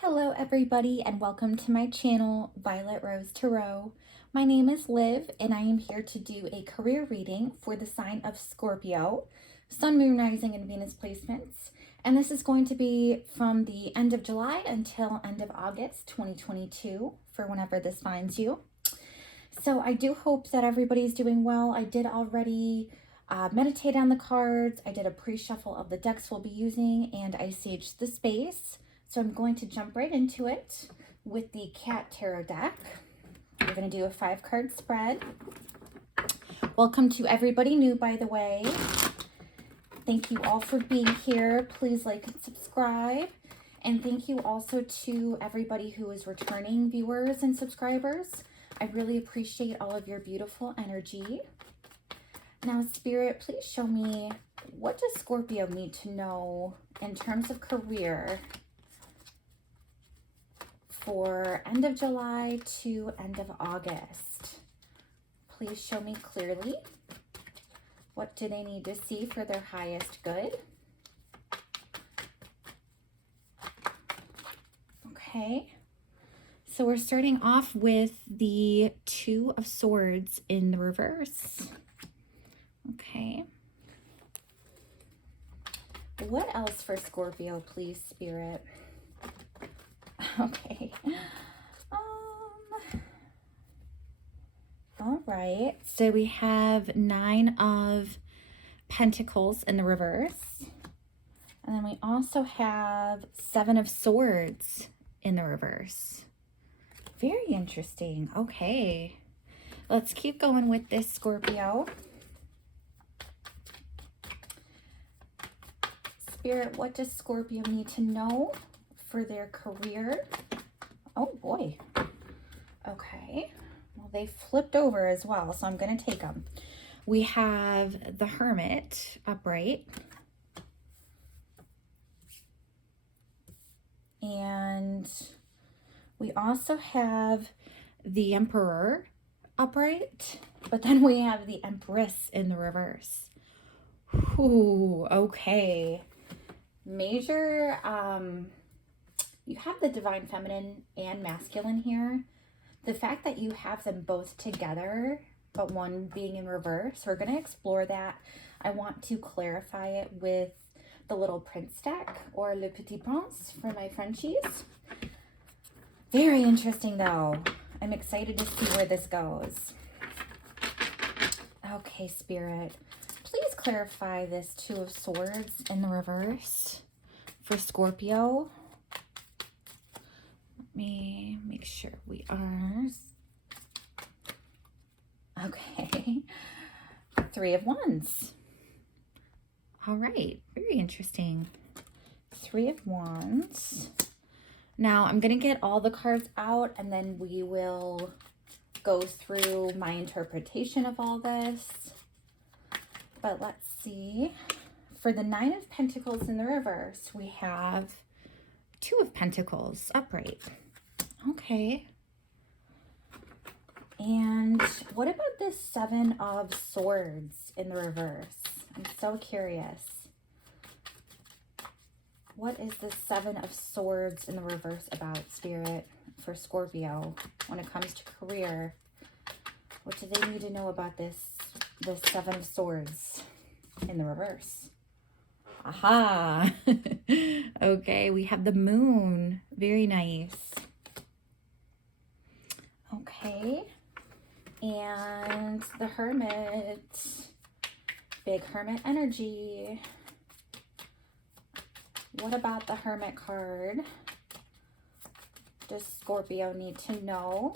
Hello everybody and welcome to my channel, Violet Rose Tarot. My name is Liv and I am here to do a career reading for the sign of Scorpio, Sun, Moon, Rising, and Venus placements. And this is going to be from the end of July until end of August 2022 for whenever this finds you. So I do hope that everybody's doing well. I did already meditate on the cards. I did a pre-shuffle of the decks we'll be using and I saged the space. So I'm going to jump right into it with the Cat Tarot deck. We're going to do a 5-card spread. Welcome to everybody new, by the way. Thank you all for being here. Please like and subscribe. And thank you also to everybody who is returning viewers and subscribers. I really appreciate all of your beautiful energy. Now, Spirit, please show me, what does Scorpio need to know in terms of career for end of July to end of August? Please show me clearly. What do they need to see for their highest good? Okay. So we're starting off with the Two of Swords in the reverse. Okay. What else for Scorpio, please, Spirit? Okay. All right. So we have 9 of Pentacles in the reverse. And then we also have 7 of Swords in the reverse. Very interesting. Okay. Let's keep going with this, Scorpio. Spirit, what does Scorpio need to know for their career? Oh boy. Okay. Well, they flipped over as well, so I'm going to take them. We have the Hermit upright. And we also have the Emperor upright, but then we have the Empress in the reverse. Ooh, okay. Major, you have the Divine Feminine and Masculine here. The fact that you have them both together, but one being in reverse, we're going to explore that. I want to clarify it with the Little Prince deck, or Le Petit Prince for my Frenchies. Very interesting though. I'm excited to see where this goes. Okay, Spirit, please clarify this Two of Swords in the reverse for Scorpio. Let me make sure we are. Okay. 3 of Wands. All right. Very interesting. 3 of Wands. Now I'm going to get all the cards out and then we will go through my interpretation of all this. But let's see. For the 9 of Pentacles in the reverse, we have 2 of Pentacles upright. Okay. And what about this 7 of Swords in the reverse? I'm so curious. What is this 7 of Swords in the reverse about, Spirit, for Scorpio when it comes to career? What do they need to know about this 7 of Swords in the reverse? Aha. Okay, we have the Moon. Very nice. Okay. And the Hermit. Big Hermit energy. What about the Hermit card? Does Scorpio need to know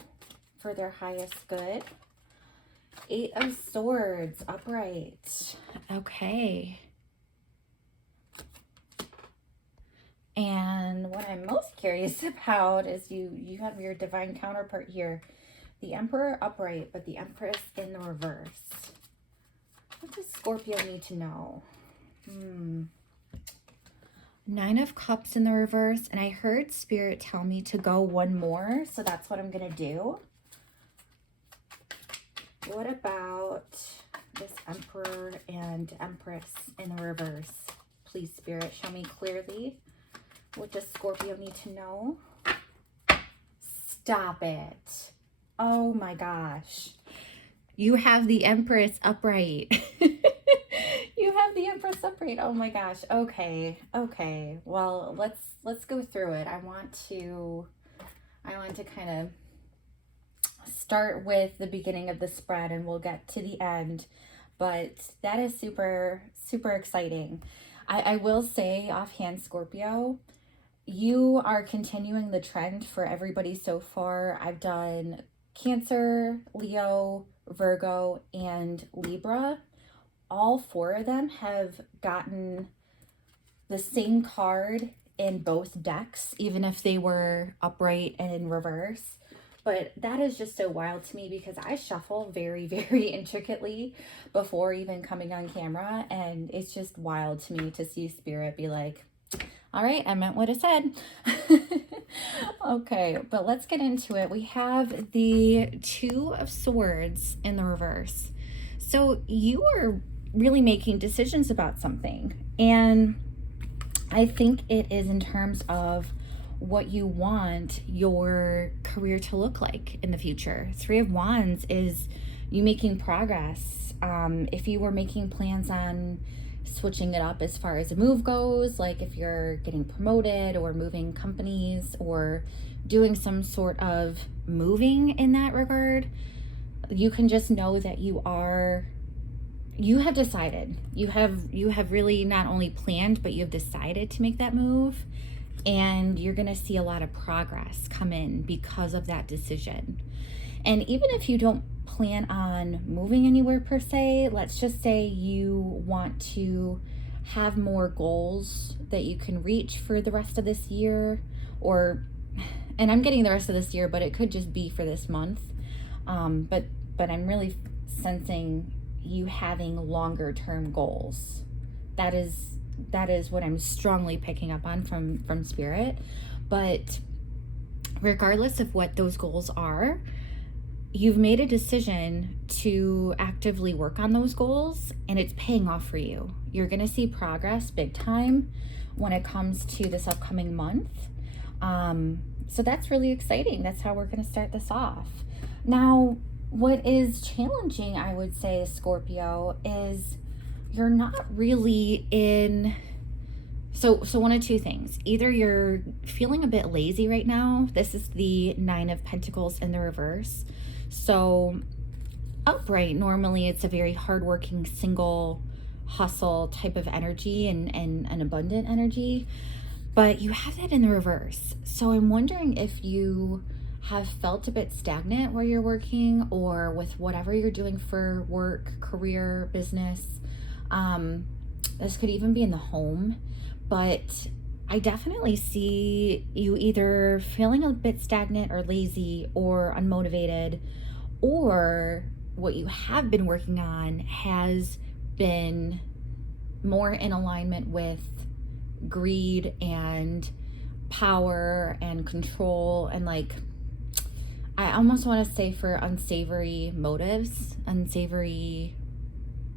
for their highest good? 8 of Swords upright. Okay. And what I'm most curious about is you have your divine counterpart here. The Emperor upright, but the Empress in the reverse. What does Scorpio need to know? 9 of Cups in the reverse. And I heard Spirit tell me to go one more. So that's what I'm going to do. What about this Emperor and Empress in the reverse? Please, Spirit, show me clearly What does Scorpio need to know? Stop it. Oh my gosh. You have the Empress upright. You have the Empress upright. Oh my gosh. Okay. Okay. Well, let's go through it. I want to kind of start with the beginning of the spread and we'll get to the end. But that is super, super exciting. I will say offhand, Scorpio, you are continuing the trend for everybody so far. I've done Cancer, Leo, Virgo, and Libra. All 4 of them have gotten the same card in both decks, even if they were upright and in reverse. But that is just so wild to me because I shuffle very, very intricately before even coming on camera. And it's just wild to me to see Spirit be like, all right, I meant what I said. Okay, but let's get into it. We have the 2 of Swords in the reverse. So you are really making decisions about something. And I think it is in terms of what you want your career to look like in the future. 3 of Wands is you making progress. If you were making plans on switching it up as far as a move goes, like if you're getting promoted or moving companies or doing some sort of moving in that regard, you can just know that you have decided. You have really not only planned, but you have decided to make that move. And you're going to see a lot of progress come in because of that decision. And even if you don't plan on moving anywhere per se, let's just say you want to have more goals that you can reach for the rest of this year, and I'm getting the rest of this year, but it could just be for this month. But I'm really sensing you having longer term goals. That is what I'm strongly picking up on from Spirit. But regardless of what those goals are, you've made a decision to actively work on those goals and it's paying off for you. You're going to see progress big time when it comes to this upcoming month. So that's really exciting. That's how we're going to start this off. Now, what is challenging, I would say, Scorpio, is you're not really in... So one of 2 things. Either you're feeling a bit lazy right now. This is the 9 of Pentacles in the reverse. So upright, normally it's a very hardworking, single hustle type of energy and an abundant energy. But you have that in the reverse. So I'm wondering if you have felt a bit stagnant where you're working or with whatever you're doing for work, career, business. This could even be in the home, but I definitely see you either feeling a bit stagnant or lazy or unmotivated, or what you have been working on has been more in alignment with greed and power and control, and like, I almost want to say for unsavory motives, unsavory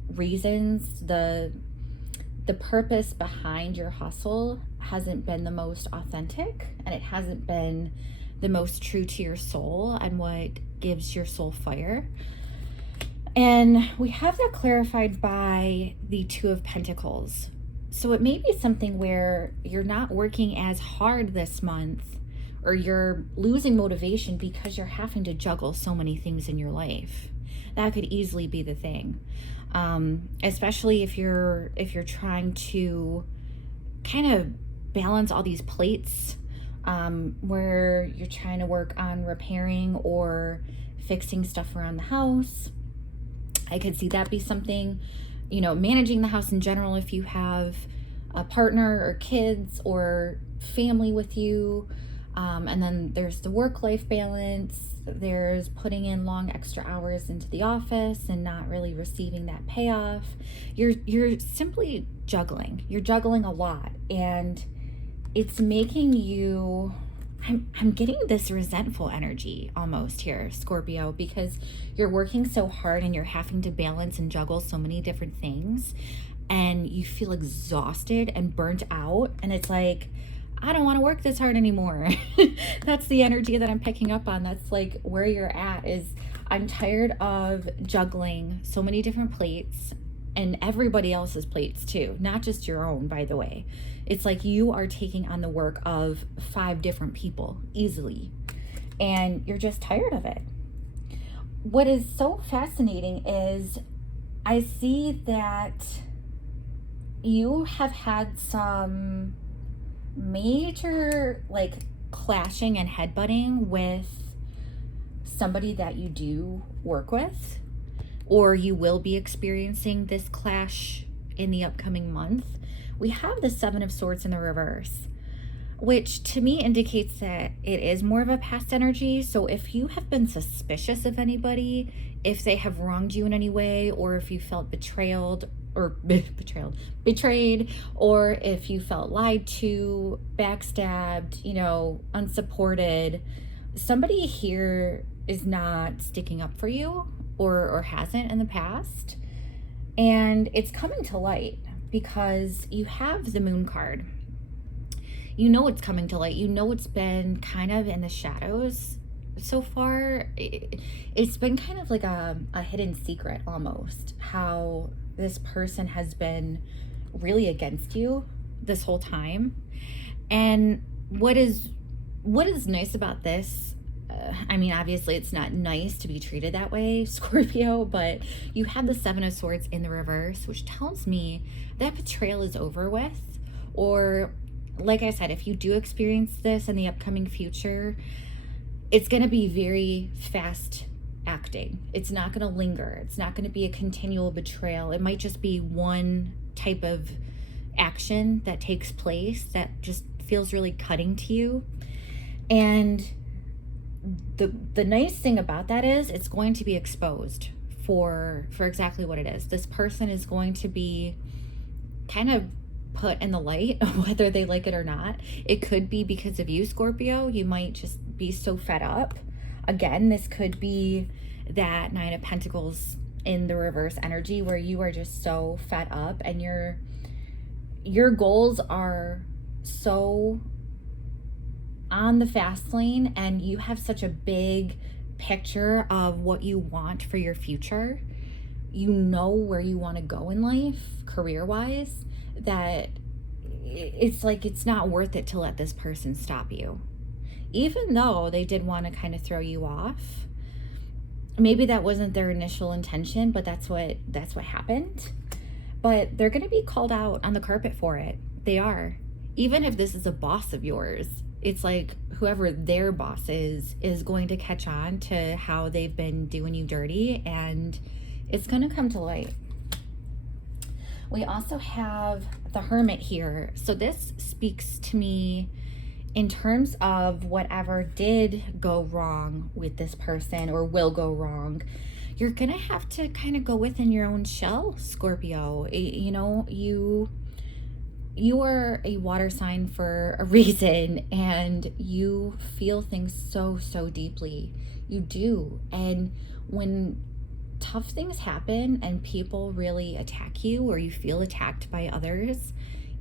reasons. The purpose behind your hustle hasn't been the most authentic, and it hasn't been the most true to your soul and what gives your soul fire. And we have that clarified by the 2 of Pentacles. So it may be something where you're not working as hard this month, or you're losing motivation because you're having to juggle so many things in your life. That could easily be the thing. Especially if you're trying to kind of balance all these plates, where you're trying to work on repairing or fixing stuff around the house. I could see that be something, managing the house in general, if you have a partner or kids or family with you. And then there's the work-life balance. There's putting in long extra hours into the office and not really receiving that payoff. You're simply juggling. You're juggling a lot, and it's making you... I'm getting this resentful energy almost here, Scorpio, because you're working so hard and you're having to balance and juggle so many different things, and you feel exhausted and burnt out, and it's like, I don't want to work this hard anymore. That's the energy that I'm picking up on. That's like where you're at. Is I'm tired of juggling so many different plates, and everybody else's plates too, not just your own, by the way. It's like you are taking on the work of 5 different people easily, and you're just tired of it. What is so fascinating is I see that you have had some major like clashing and headbutting with somebody that you do work with, or you will be experiencing this clash in the upcoming month. We have the 7 of Swords in the reverse, which to me indicates that it is more of a past energy. So if you have been suspicious of anybody, if they have wronged you in any way, or if you felt betrayed, or if you felt lied to, backstabbed, unsupported, somebody here is not sticking up for you, or hasn't in the past. And it's coming to light because you have the Moon card. It's coming to light. It's been kind of in the shadows so far. It's been kind of like a hidden secret almost, how this person has been really against you this whole time. And what is nice about this, obviously it's not nice to be treated that way, Scorpio, but you have the 7 of Swords in the reverse, which tells me that betrayal is over with. Or like I said, if you do experience this in the upcoming future, it's going to be very fast acting. It's not going to linger. It's not going to be a continual betrayal. It might just be one type of action that takes place that just feels really cutting to you. And the nice thing about that is it's going to be exposed for exactly what it is. This person is going to be kind of put in the light, whether they like it or not. It could be because of you, Scorpio. You might just be so fed up. Again, this could be that 9 of Pentacles in the reverse energy, where you are just so fed up and your goals are so on the fast lane, and you have such a big picture of what you want for your future. You know where you want to go in life, career-wise, that it's like it's not worth it to let this person stop you. Even though they did want to kind of throw you off. Maybe that wasn't their initial intention, but that's what happened. But they're going to be called out on the carpet for it. They are. Even if this is a boss of yours, it's like whoever their boss is going to catch on to how they've been doing you dirty, and it's going to come to light. We also have the Hermit here. So this speaks to me in terms of whatever did go wrong with this person or will go wrong. You're going to have to kind of go within your own shell, Scorpio. You are a water sign for a reason, and you feel things so deeply. You do. And when tough things happen and people really attack you, or you feel attacked by others,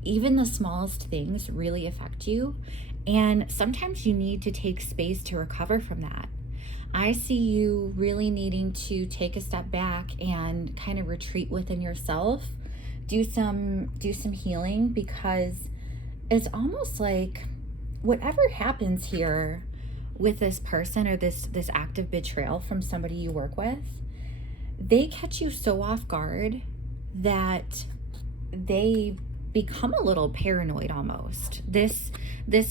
even the smallest things really affect you. And sometimes you need to take space to recover from that. I see you really needing to take a step back and kind of retreat within yourself, do some healing, because it's almost like whatever happens here with this person, or this act of betrayal from somebody you work with, they catch you so off guard that they become a little paranoid almost. This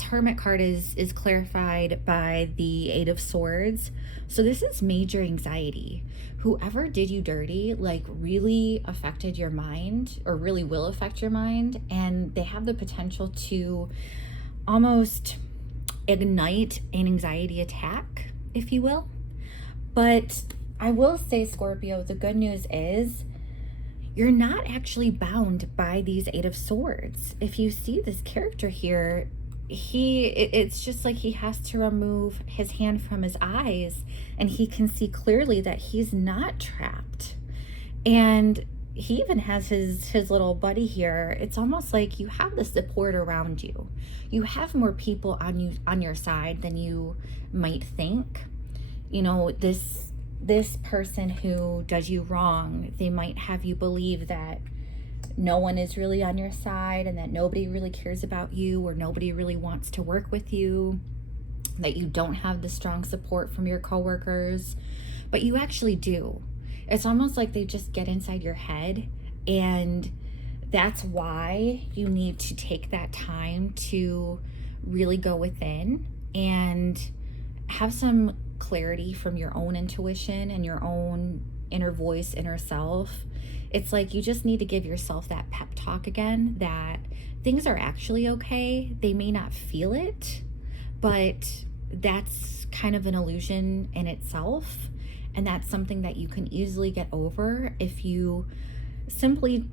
Hermit card is clarified by the 8 of Swords. So this is major anxiety. Whoever did you dirty really affected your mind, or really will affect your mind, and they have the potential to almost ignite an anxiety attack, if you will. But I will say, Scorpio, the good news is you're not actually bound by these 8 of Swords. If you see this character here, it's just like he has to remove his hand from his eyes, and he can see clearly that he's not trapped. And he even has his little buddy here. It's almost like you have the support around you. You have more people on your side than you might think. You know, this person who does you wrong, they might have you believe that no one is really on your side and that nobody really cares about you, or nobody really wants to work with you, that you don't have the strong support from your coworkers, but you actually do. It's almost like they just get inside your head, and that's why you need to take that time to really go within and have some clarity from your own intuition and your own inner voice, inner self. It's like you just need to give yourself that pep talk again that things are actually okay. They may not feel it, but that's kind of an illusion in itself. And that's something that you can easily get over if you simply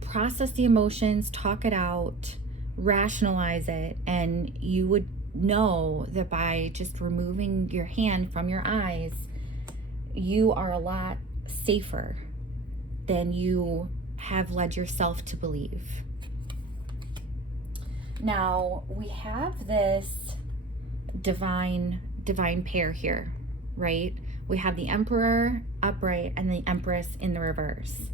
process the emotions, talk it out, rationalize it, and you would know that by just removing your hand from your eyes, you are a lot safer than you have led yourself to believe. Now, we have this divine pair here, right? We have the Emperor upright and the Empress in the reverse.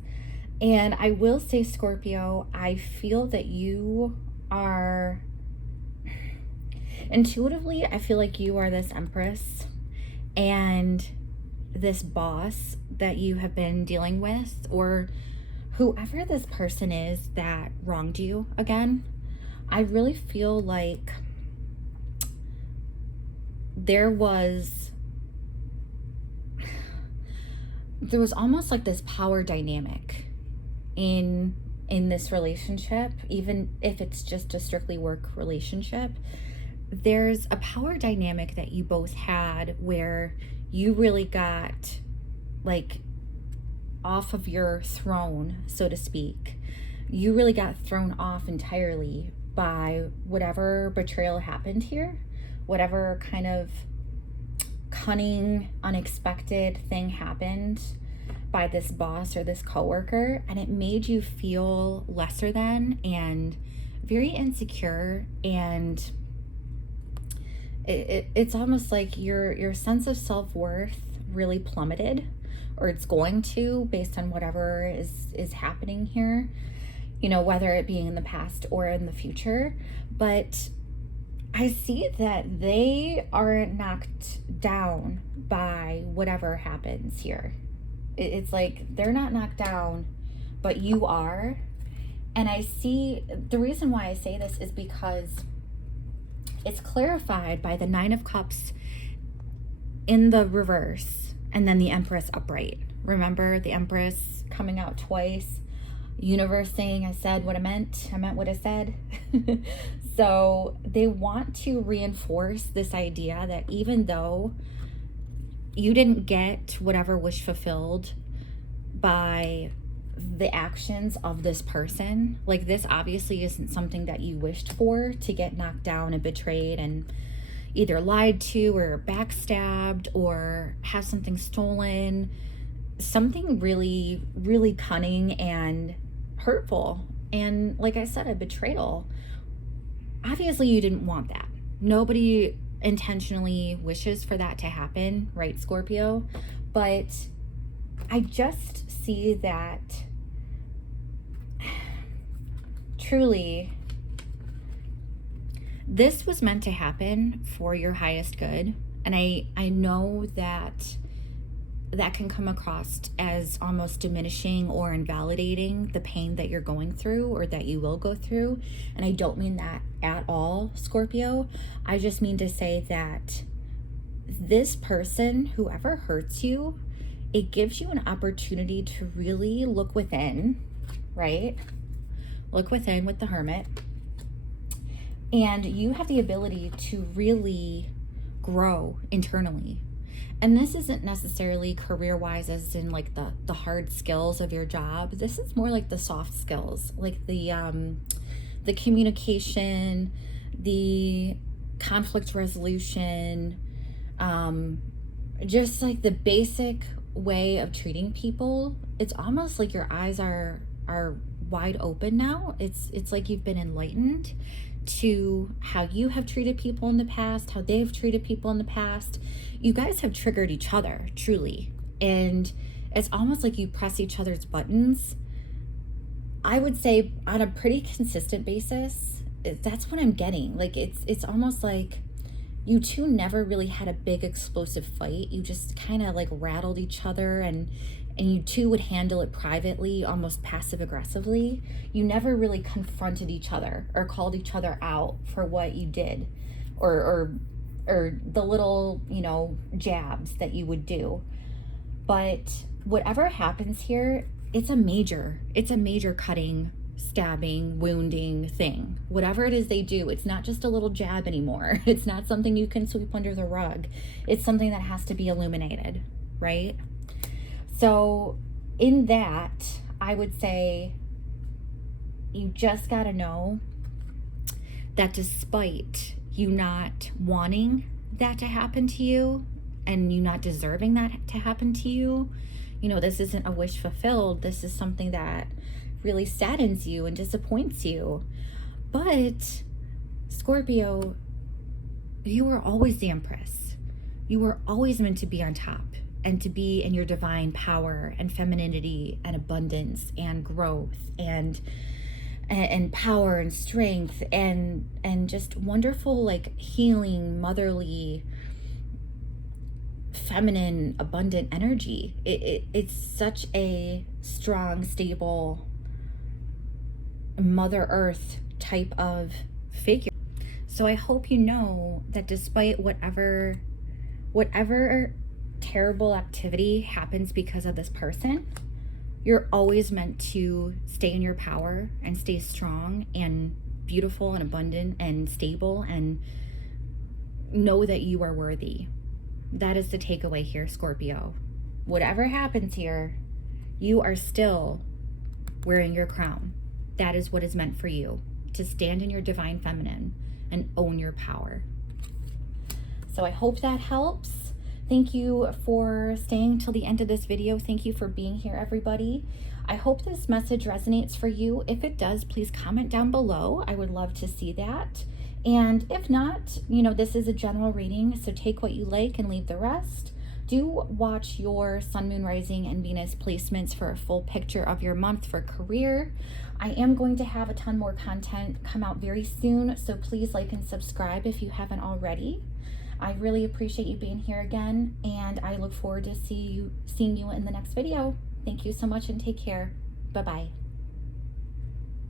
And I will say, Scorpio, I feel that you are, intuitively, I feel like you are this Empress, and this boss that you have been dealing with, or whoever this person is that wronged you again, I really feel like there was almost like this power dynamic in this relationship. Even if it's just a strictly work relationship, there's a power dynamic that you both had where you really got like off of your throne, so to speak. You really got thrown off entirely by whatever betrayal happened here, whatever kind of cunning, unexpected thing happened by this boss or this coworker, and it made you feel lesser than and very insecure, and it's almost like your sense of self-worth really plummeted, or it's going to, based on whatever is happening here, you know, whether it being in the past or in the future. But I see that they are knocked down by whatever happens here. It's like they're not knocked down, but you are. And I see, the reason why I say this is because it's clarified by the Nine of Cups in the reverse and then the Empress upright. Remember the Empress coming out twice, universe saying I said what I meant what I said. So they want to reinforce this idea that even though you didn't get whatever wish fulfilled by the actions of this person, like this obviously isn't something that you wished for, to get knocked down and betrayed and either lied to or backstabbed or have something stolen, something really, really cunning and hurtful. And like I said, a betrayal. Obviously you didn't want that. Nobody intentionally wishes for that to happen, right, Scorpio? But I just see that truly this was meant to happen for your highest good. And I know that can come across as almost diminishing or invalidating the pain that you're going through or that you will go through. And I don't mean that at all, Scorpio. I just mean to say that this person, whoever hurts you, it gives you an opportunity to really look within, right? Look within with the Hermit. And you have the ability to really grow internally. And this isn't necessarily career-wise as in like the hard skills of your job. This is more like the soft skills, like the communication, the conflict resolution, just like the basic way of treating people, it's almost like your eyes are wide open now. It's like you've been enlightened to how you have treated people in the past, how they've treated people in the past. You guys have triggered each other, truly. And it's almost like you press each other's buttons. I would say on a pretty consistent basis, that's what I'm getting. Like it's almost like you two never really had a big explosive fight. You just kind of like rattled each other, and you two would handle it privately, almost passive aggressively. You never really confronted each other or called each other out for what you did, or the little, you know, jabs that you would do. But whatever happens here, it's a major cutting, stabbing, wounding thing. Whatever it is they do, it's not just a little jab anymore. It's not something you can sweep under the rug. It's something that has to be illuminated, right? So in that, I would say you just got to know that despite you not wanting that to happen to you and you not deserving that to happen to you, you know, this isn't a wish fulfilled. This is something that really saddens you and disappoints you. But Scorpio, you were always the Empress. You were always meant to be on top and to be in your divine power and femininity and abundance and growth and power and strength and just wonderful, like, healing, motherly, feminine, abundant energy. It's such a strong, stable, Mother Earth type of figure. So I hope you know that despite whatever terrible activity happens because of this person, you're always meant to stay in your power and stay strong and beautiful and abundant and stable, and know that you are worthy. That is the takeaway here, Scorpio. Whatever happens here, you are still wearing your crown. That is what is meant for you, to stand in your divine feminine and own your power. So I hope that helps. Thank you for staying till the end of this video. Thank you for being here, everybody. I hope this message resonates for you. If it does, please comment down below. I would love to see that. And if not, you know, this is a general reading, so take what you like and leave the rest. Do watch your Sun, Moon, Rising, and Venus placements for a full picture of your month for career. I am going to have a ton more content come out very soon, so please like and subscribe if you haven't already. I really appreciate you being here again, and I look forward to seeing you in the next video. Thank you so much and take care. Bye-bye.